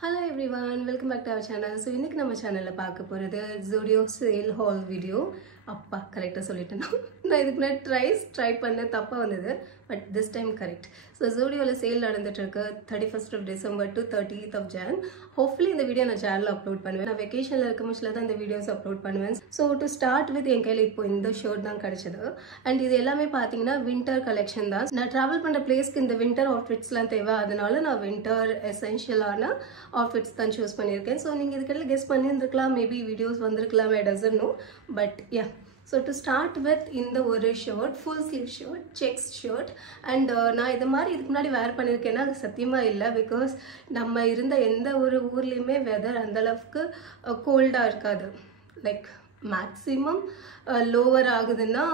Hello everyone, welcome back to our channel. So இன்னைக்கு நம்ம சேனல்ல பார்க்க போறது Zudio sale haul video. அப்பா கரெக்ட்டா சொல்லிட்டேன். நான் இதுக்கு முன்னாடி ட்ரை பண்ண தப்பா வந்தது, but this time correct. So Zudioல சேல் நடந்துட்டு இருக்கு 31st of December to 30th of Jan. Hopefully இந்த வீடியோ நான் சேனல்ல அப்லோட் பண்ணுவேன். நான் வெகேஷன்ல இருக்கும்போது தான் இந்த வீடியோஸ் அப்லோட் பண்ணுவேன். So to start with என் கையில இப்போ இந்த ஷர்ட் தான் கிடைச்சது. And இது எல்லாமே பாத்தீங்கன்னா வின்டர் கலெக்ஷன் தான். நான் டிராவல் பண்ற பிளேஸ்க்கு இந்த வின்டர் அவுட்ஃபிட்ஸ்லாம் தேவை. அதனால நான் வின்டர் எசென்ஷியலான outfits தான் choose பண்ணிருக்கேன். So நீங்க இதுக்கெல்லாம் கெஸ் பண்ணியிருக்கலாம், மேபி வீடியோஸ் வந்திருக்கலாம், I doesn't know, but yeah. So to start with, இந்த ஒரு shirt full sleeve shirt, checks shirt, and நான் இது மாதிரி இதுக்கு முன்னாடி வேர் பண்ணியிருக்கேன்னா அது சத்தியமா இல்லை. பிகாஸ் நம்ம இருந்த எந்த ஒரு ஊர்லேயுமே வெதர் அந்த அளவுக்கு கோல்டாக இருக்காது. லைக் மேக்ஸிமம் லோவர் ஆகுதுன்னா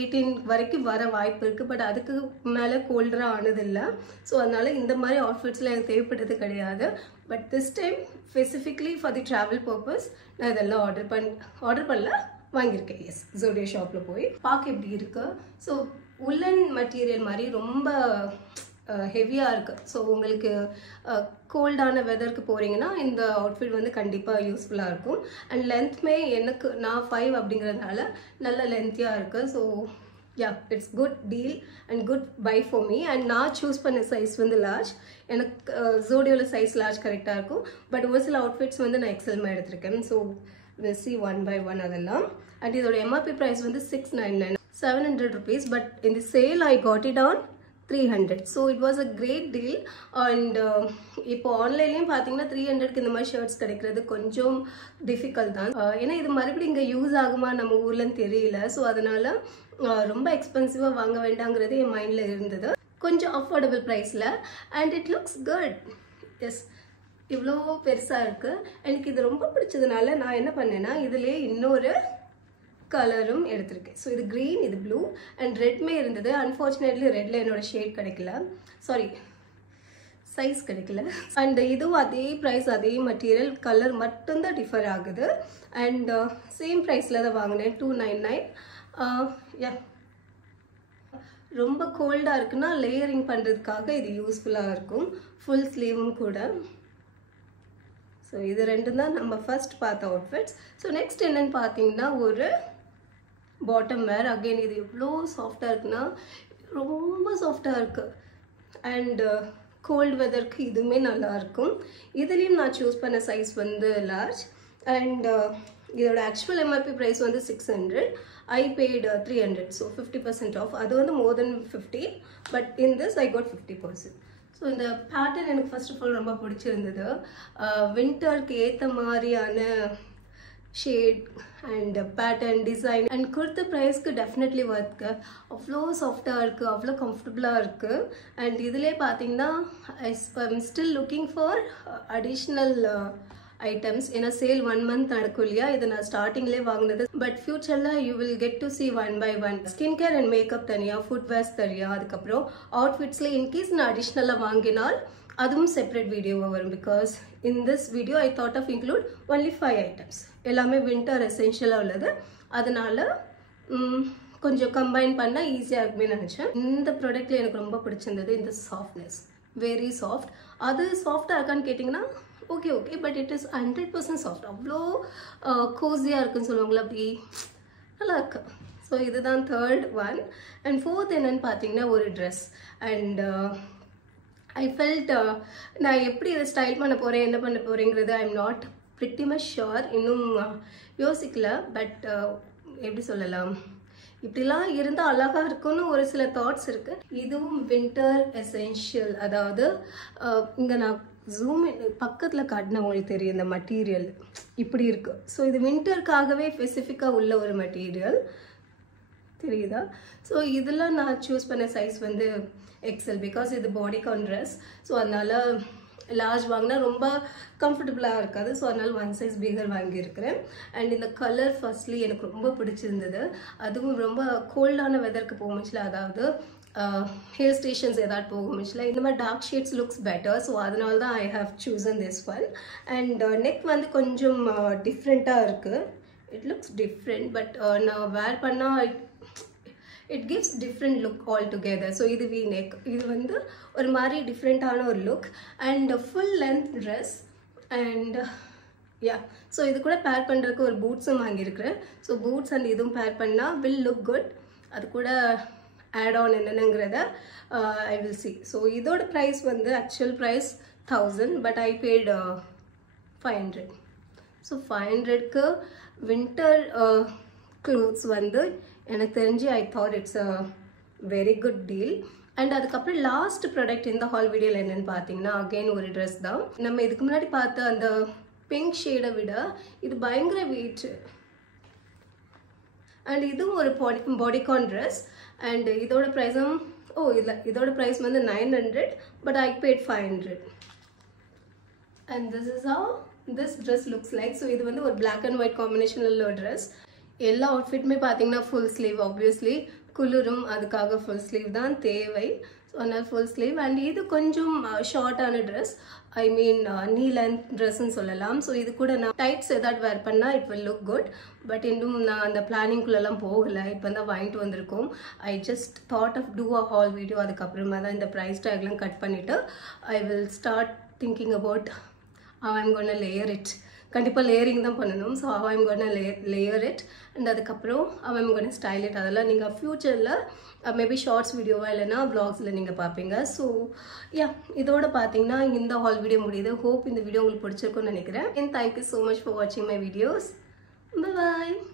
18 வரைக்கும் வர வாய்ப்பு இருக்குது. பட் அதுக்கு மேலே கோல்டராக ஆனதில்லை. ஸோ அதனால் இந்த மாதிரி அவுட்ஃபிட்ஸில் எனக்கு தேவைப்பட்டது கிடையாது. But this time specifically for the travel purpose நான் இதெல்லாம் ஆர்டர் பண்ணல, வாங்கியிருக்கேன். எஸ், Zudio ஷாப்பில் போய் பார்க்க எப்படி இருக்கு. ஸோ உல்லன் மெட்டீரியல் மாதிரி ரொம்ப ஹெவியாக இருக்குது. ஸோ உங்களுக்கு கோல்டான வெதருக்கு போகிறீங்கன்னா இந்த அவுட்ஃபிட் வந்து கண்டிப்பாக யூஸ்ஃபுல்லாக இருக்கும். அண்ட் லென்த்மே நான் 5 அப்படிங்கிறதுனால நல்ல லென்த்தியாக இருக்குது. So yeah, it's good deal and good bye for me. And நான் சூஸ் பண்ண சைஸ் வந்து லார்ஜ். எனக்கு Zudioவில் சைஸ் லார்ஜ் கரெக்டாக இருக்கும். பட் ஒரு சில அவுட்ஃபிட்ஸ் வந்து நான் எக்ஸல்மா எடுத்திருக்கேன். So we'll see one by one அதெல்லாம். அண்ட் இதோட MRP ப்ரைஸ் வந்து 699, 700 rupees. But in the sale I got it on 300. So it was a great deal. And இப்போ ஆன்லைன்லேயும் பார்த்தீங்கன்னா 300க்கு இந்த மாதிரி ஷர்ட்ஸ் கிடைக்கிறது கொஞ்சம் டிஃபிகல்ட் தான். ஏன்னா இது மறுபடியும் இங்கே யூஸ் ஆகுமா நம்ம ஊர்லன்னு தெரியல. ஸோ அதனால ரொம்ப எக்ஸ்பென்சிவாக வாங்க வேண்டாங்கிறது என் மைண்டில் இருந்தது. கொஞ்சம் அஃபோர்டபுள் ப்ரைஸில். And it looks good. Yes, இவ்வளோ பெருசாக இருக்குது. எனக்கு இது ரொம்ப பிடிச்சதுனால நான் என்ன பண்ணேன்னா இதுலேயே இன்னொரு கலரும் எடுத்திருக்கேன். ஸோ இது க்ரீன், இது ப்ளூ அண்ட் ரெட்மே இருந்தது. அன்ஃபார்ச்சுனேட்லி ரெட்டில் என்னோட ஷேட் கிடைக்கல, சாரி சைஸ் கிடைக்கல. அண்ட் இதுவும் அதே ப்ரைஸ், அதே மெட்டீரியல், கலர் மட்டும்தான் டிஃபர் ஆகுது. அண்ட் சேம் ப்ரைஸில் தான் வாங்கினேன், 299. யா, ரொம்ப கோல்டாக இருக்குன்னா லேயரிங் பண்ணுறதுக்காக இது யூஸ்ஃபுல்லாக இருக்கும். ஃபுல் ஸ்லீவும் கூட. ஸோ இது ரெண்டும் தான் நம்ம ஃபர்ஸ்ட் பார்த்த அவுட்ஃபிட்ஸ். ஸோ நெக்ஸ்ட் என்னென்னு பார்த்தீங்கன்னா ஒரு பாட்டம் வேர். அகெயின் இது எவ்வளோ சாஃப்டாக இருக்குன்னா ரொம்ப சாஃப்டாக இருக்குது. அண்ட் கோல்டு வெதருக்கு இதுவுமே நல்லாயிருக்கும். இதுலேயும் நான் சூஸ் பண்ண சைஸ் வந்து லார்ஜ். அண்ட் இதோட ஆக்சுவல் MRP ப்ரைஸ் வந்து 600. I paid 300. So 50% off. அது வந்து more than 50. But in this I got 50%. So இந்த பேட்டர்ன் எனக்கு ஃபர்ஸ்ட் ஆஃப் ஆல் ரொம்ப பிடிச்சிருந்தது. வின்டருக்கு ஏற்ற மாதிரியான shade and pattern design and கொடுத்த ப்ரைஸ்க்கு டெஃபினெட்லி ஒர்க்கு. அவ்வளோ சாஃப்டாக இருக்குது, அவ்வளோ கம்ஃபர்டபுளாக இருக்குது. அண்ட் இதிலே பார்த்தீங்கன்னா I'm still looking for additional items. ஏன்னா சேல் 1 month நடக்கும் இல்லையா. இதை நான் ஸ்டார்டிங்லேயே வாங்கினது. பட் ஃபியூச்சரில் you will get to see one by one. Skin care and makeup தனியாக, ஃபுட்வேர்ஸ் தனியாக, அதுக்கப்புறம் அவுட்ஃபிட்ஸில் இன்கேஸ் நான் அடிஷ்னலாக வாங்கினால் அதுவும் செப்பரேட் வீடியோவாக வரும். Because in this video I thought of include only 5 items. எல்லாமே வின்டர் எசென்ஷியலாக உள்ளது. அதனால கொஞ்சம் கம்பைன் பண்ணால் ஈஸியாக இருக்குமே நினச்சேன். இந்த ப்ராடக்ட்டில் எனக்கு ரொம்ப பிடிச்சிருந்தது இந்த சாஃப்ட்னஸ். Very soft. அது சாஃப்டாக இருக்கான்னு கேட்டிங்கன்னா okay, but it is 100% soft. அவ்வளோ கோஸியாக இருக்குன்னு சொல்லுவாங்களா, அப்படி நல்லா இருக்கு. ஸோ இதுதான் தேர்ட் ஒன். அண்ட் ஃபோர்த் என்னன்னு பார்த்தீங்கன்னா ஒரு ட்ரெஸ். அண்ட் ஐ ஃபெல்ட் நான் எப்படி இதை ஸ்டைல் பண்ண போகிறேன், என்ன பண்ண போகிறேங்கிறது I am not pretty much sure. இன்னும் யோசிக்கல. பட் எப்படி சொல்லலாம், இப்படிலாம் இருந்தால் அழகாக இருக்குன்னு ஒரு சில தாட்ஸ் இருக்குது. இதுவும் வின்டர் எசென்ஷியல். அதாவது இங்கே நான் ஜூம் பக்கத்தில் காட்டின உங்களுக்கு தெரியும் இந்த மெட்டீரியல் இப்படி இருக்குது. ஸோ இது வின்டருக்காகவே ஸ்பெசிஃபிக்காக உள்ள ஒரு மெட்டீரியல் தெரியுதா. ஸோ இதில் நான் சூஸ் பண்ண சைஸ் வந்து எக்ஸல். பிகாஸ் இது பாடிகான் ட்ரெஸ். ஸோ அதனால் லார்ஜ் வாங்கினா ரொம்ப கம்ஃபர்டபுளாக இருக்காது. ஸோ அதனால் 1 size பிகர் வாங்கியிருக்கிறேன். அண்ட் இந்த கலர் ஃபர்ஸ்ட்லி எனக்கு ரொம்ப பிடிச்சிருந்தது. அதுவும் ரொம்ப கோல்டான வெதருக்கு போகும்போதுல, அதாவது ஹில் ஸ்டேஷன்ஸ் ஏதாவது போகும்போதுல இந்த மாதிரி dark shades looks better. So அதனால தான் I have chosen this one. And neck வந்து கொஞ்சம் டிஃப்ரெண்ட்டாக இருக்குது. It looks different. பட் நான் வேர் பண்ணால் it gives different look altogether. So இது V neck, இது வந்து ஒரு மாதிரி டிஃப்ரெண்டான ஒரு look. And full length dress. And yeah so இது கூட பேர் பண்ணுறதுக்கு ஒரு பூட்ஸும் வாங்கியிருக்கிறேன். ஸோ பூட்ஸ் அண்ட் இதுவும் பேர் பண்ணால் வில் லுக் குட். அது கூட ஆட் ஆன் என்னென்னங்கிறத ஐ வில் சி. ஸோ இதோட ப்ரைஸ் வந்து actual price 1000, but I paid 500. So 500க்கு வின்டர் க்ளோத்ஸ் வந்து எனக்கு தெரிஞ்சு I thought it's a very good deal. And அதுக்கப்புறம் லாஸ்ட் ப்ராடக்ட் இந்த ஹால் வீடியோவில் என்னென்னு பார்த்தீங்கன்னா அகெயின் ஒரு ட்ரெஸ் தான். நம்ம இதுக்கு முன்னாடி பார்த்த அந்த பிங்க் ஷேடை விட இது பயங்கர வெயிட். அண்ட் இதுவும் ஒரு பாடிகான் ட்ரெஸ். அண்ட் இதோட ப்ரைஸும் இல்லை, இதோட ப்ரைஸ் வந்து 900, but I paid 500. And this is how this dress looks like. So இது வந்து ஒரு பிளாக் அண்ட் ஒயிட் காம்பினேஷனில் உள்ள ட்ரெஸ். எல்லா அவுட்ஃபிட்டுமே பார்த்தீங்கன்னா ஃபுல் ஸ்லீவ். ஆப்வியஸ்லி குளிரும், அதுக்காக ஃபுல் ஸ்லீவ் தான் தேவை. ஸோ அதனால் ஃபுல் ஸ்லீவ். அண்ட் இது கொஞ்சம் ஷார்ட்டான ட்ரெஸ், ஐ மீன் நீ லென்த் ட்ரெஸ்ன்னு சொல்லலாம். ஸோ இது கூட நான் டைட்ஸ் ஏதாவது வேர் பண்ணால் it will look good. But இன்னும் நான் அந்த பிளானிங்குள்ளெல்லாம் போகலை, இப்போ தான் வாங்கிட்டு வந்திருக்கோம். I just thought of do a haul video. அதுக்கப்புறமா தான் இந்த ப்ரைஸ் டேக்லாம் கட் பண்ணிவிட்டு I will start thinking about how I'm going to layer it. கண்டிப்பாக லேயரிங் தான் பண்ணணும். So how I'm going to layer it. அண்ட் அதுக்கப்புறம் how I'm going to style it. அதெல்லாம் நீங்கள் ஃப்யூச்சரில் மேபி ஷார்ட்ஸ் வீடியோவா இல்லைனா வ்ளாக்ஸில் நீங்கள் பார்ப்பீங்க. ஸோ யா, இதோட பார்த்தீங்கன்னா இந்த ஹால் வீடியோ முடியுது. ஹோப் இந்த வீடியோ உங்களுக்கு பிடிச்சிருக்குன்னு நினைக்கிறேன். And thank you so much for வாட்சிங் மை வீடியோஸ். பை.